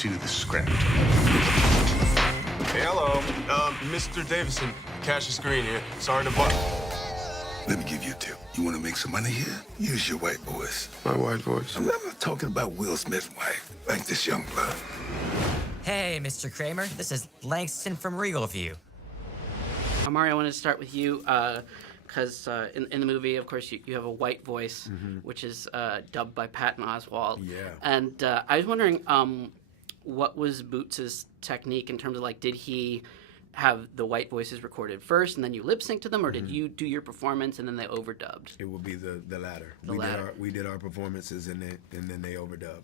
to the script. Hey, hello. Mr. Davison, Cassius Green here. Sorry to bother. Let me give you a tip. You want to make some money here? Use your white voice. My white voice. I'm not talking about Will Smith's wife, like this young blood. Hey, Mr. Kramer. This is Langston from Regal View. Omari, I wanted to start with you because in the movie, of course, you have a white voice, which is dubbed by Patton Oswalt. Yeah. And I was wondering, what was Boots' technique in terms of, like, did he have the white voices recorded first and then you lip sync to them, or did you do your performance and then they overdubbed? It would be the latter. The latter. We did our performances and then they overdubbed.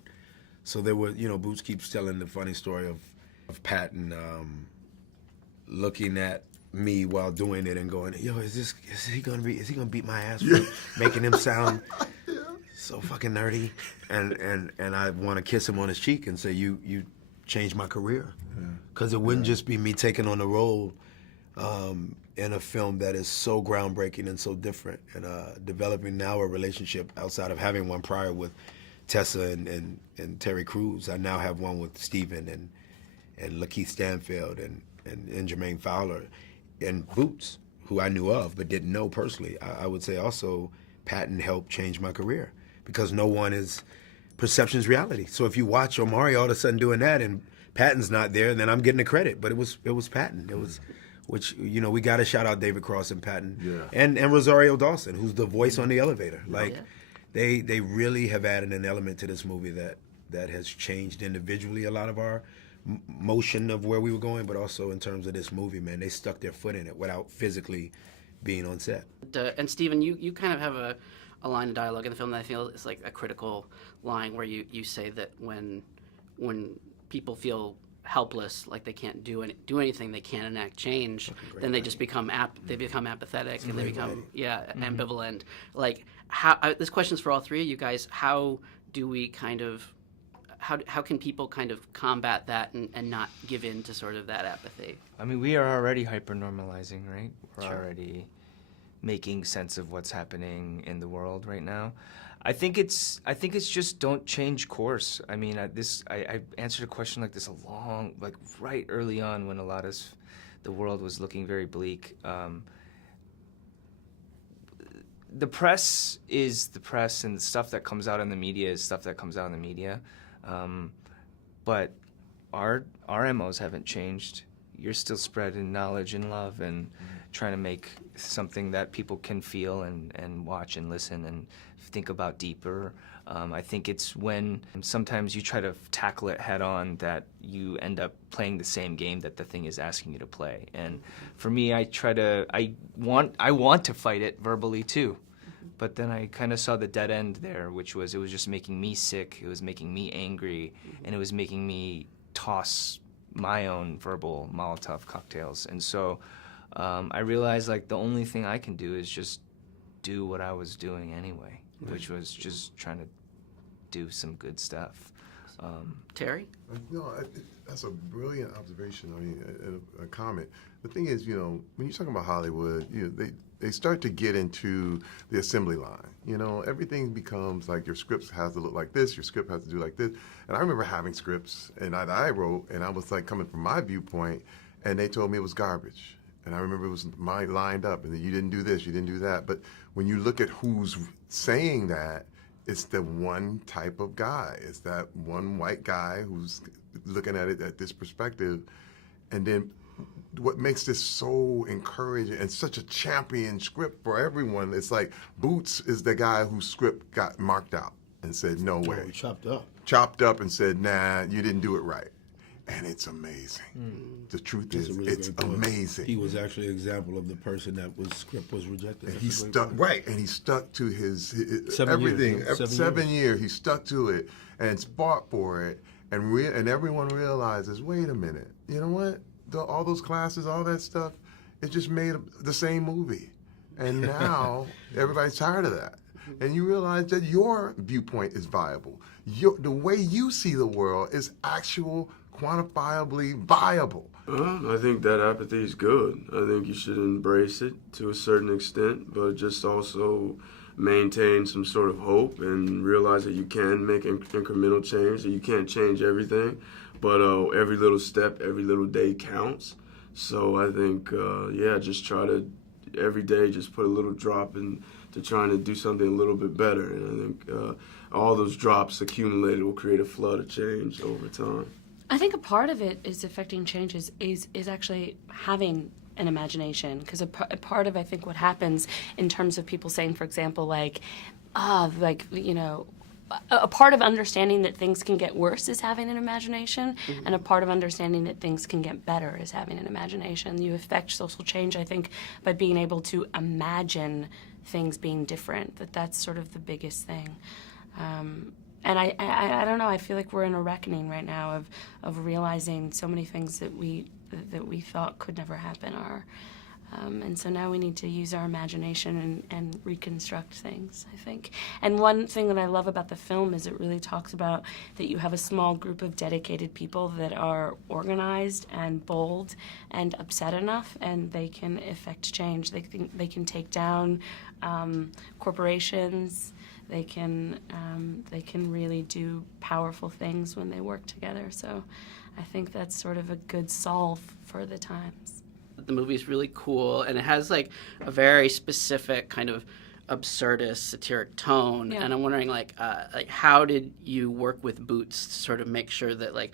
So there was, Boots keeps telling the funny story of Patton looking at me while doing it and going, yo, is he gonna beat my ass for making him sound so fucking nerdy? And I want to kiss him on his cheek and say, you changed my career. Because it wouldn't just be me taking on the role in a film that is so groundbreaking and so different, and developing now a relationship outside of having one prior with Tessa and Terry Crews. I now have one with Steven and Lakeith Stanfield and Jermaine Fowler and Boots, who I knew of but didn't know personally. I would say also Patton helped change my career, because no one is perception's reality. So if you watch Omari all of a sudden doing that and Patton's not there, then I'm getting the credit. But it was Patton. It was, which, we got to shout out David Cross and Patton, and Rosario Dawson, who's the voice on the elevator. Like, they really have added an element to this movie that has changed individually a lot of our motion of where we were going, but also in terms of this movie, man, they stuck their foot in it without physically being on set. And Stephen, you kind of have a line of dialogue in the film that I feel is like a critical line, where you say that when people feel helpless, like they can't do anything, they can't enact change, then they just become apathetic, and they become ambivalent. Like, how this question's for all three of you guys. How do we how can people kind of combat that and not give in to sort of that apathy? I mean, we are already hyper-normalizing, right? We're already making sense of what's happening in the world right now. I think it's just don't change course. I mean, I answered a question like this right early on, when a lot of the world was looking very bleak. The press is the press, and the stuff that comes out in the media is stuff that comes out in the media. But our MOs haven't changed. You're still spreading knowledge and love and trying to make something that people can feel and watch and listen and think about deeper. I think it's when sometimes you try to tackle it head on that you end up playing the same game that the thing is asking you to play. And for me, I want to fight it verbally too. But then I kind of saw the dead end there, which was it was just making me sick, it was making me angry, and it was making me toss my own verbal Molotov cocktails. And so I realized, like, the only thing I can do is just do what I was doing anyway, which was just trying to do some good stuff. Terry? No, that's a brilliant observation. I mean, a comment. The thing is, when you're talking about Hollywood, they start to get into the assembly line. Everything becomes like your script has to look like this, your script has to do like this. And I remember having scripts and I wrote, and I was like coming from my viewpoint, and they told me it was garbage. And I remember it was lined up, and you didn't do this, you didn't do that. But when you look at who's saying that, it's the one type of guy. It's that one white guy who's looking at it at this perspective. And then what makes this so encouraging and such a champion script for everyone, it's like Boots is the guy whose script got marked out and said, no way. Chopped up and said, nah, you didn't do it right. And it's amazing. The truth is, really it's amazing. He was actually an example of the person that script was rejected. And he stuck to his everything. 7 years. He stuck to it and fought for it. And everyone realizes, wait a minute, you know what? All those classes, all that stuff, it just made the same movie. And now everybody's tired of that. And you realize that your viewpoint is viable. The way you see the world is actual, quantifiably viable. I think that apathy is good. I think you should embrace it to a certain extent, but just also maintain some sort of hope and realize that you can make incremental change, that you can't change everything, but every little step, every little day counts. So I think, just try to every day just put a little drop into trying to do something a little bit better. And I think all those drops accumulated will create a flood of change over time. I think a part of it is affecting changes is actually having an imagination, because a part of, I think, what happens in terms of people saying, for example, a part of understanding that things can get worse is having an imagination, and a part of understanding that things can get better is having an imagination. You affect social change, I think, by being able to imagine things being different. That's sort of the biggest thing. And I don't know, I feel like we're in a reckoning right now of realizing so many things that we thought could never happen are. And so now we need to use our imagination and reconstruct things, I think. And one thing that I love about the film is it really talks about that you have a small group of dedicated people that are organized and bold and upset enough, and they can effect change. They can take down corporations. They can really do powerful things when they work together. So I think that's sort of a good solve for the times. The movie's really cool, and it has like a very specific kind of absurdist, satiric tone. Yeah. And I'm wondering, how did you work with Boots to sort of make sure that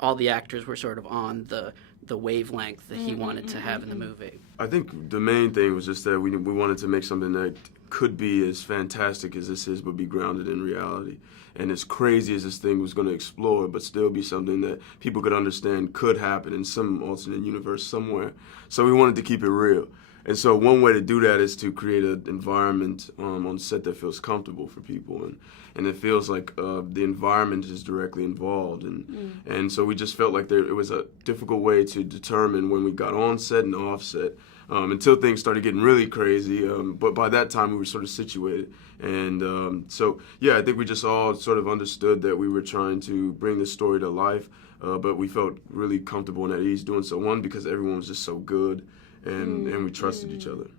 all the actors were sort of on the wavelength that he wanted to have in the movie? I think the main thing was just that we wanted to make something that could be as fantastic as this is, but be grounded in reality. And as crazy as this thing was going to explore, but still be something that people could understand could happen in some alternate universe somewhere. So we wanted to keep it real. And so one way to do that is to create an environment on set that feels comfortable for people. And it feels like the environment is directly involved. And so we just felt like it was a difficult way to determine when we got on set and off set. Until things started getting really crazy, but by that time we were sort of situated. And I think we just all sort of understood that we were trying to bring the story to life, but we felt really comfortable and at ease doing so. One, because everyone was just so good, and we trusted each other.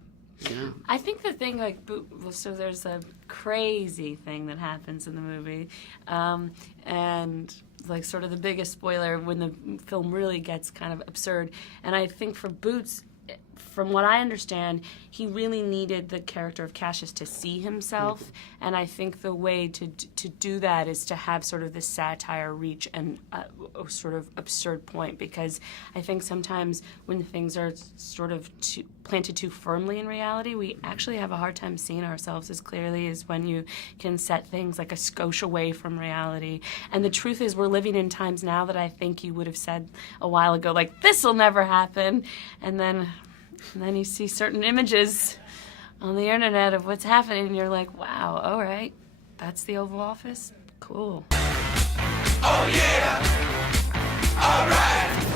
Yeah. I think the thing, so there's a crazy thing that happens in the movie, and sort of the biggest spoiler when the film really gets kind of absurd. And I think for Boots, from what I understand, he really needed the character of Cassius to see himself, and I think the way to do that is to have sort of this satire reach and a sort of absurd point, because I think sometimes when things are sort of planted too firmly in reality, we actually have a hard time seeing ourselves as clearly as when you can set things like a skosh away from reality. And the truth is, we're living in times now that I think you would have said a while ago, this'll never happen, and then you see certain images on the internet of what's happening, and you're like, wow, all right, that's the Oval Office? Cool. Oh, yeah. All right.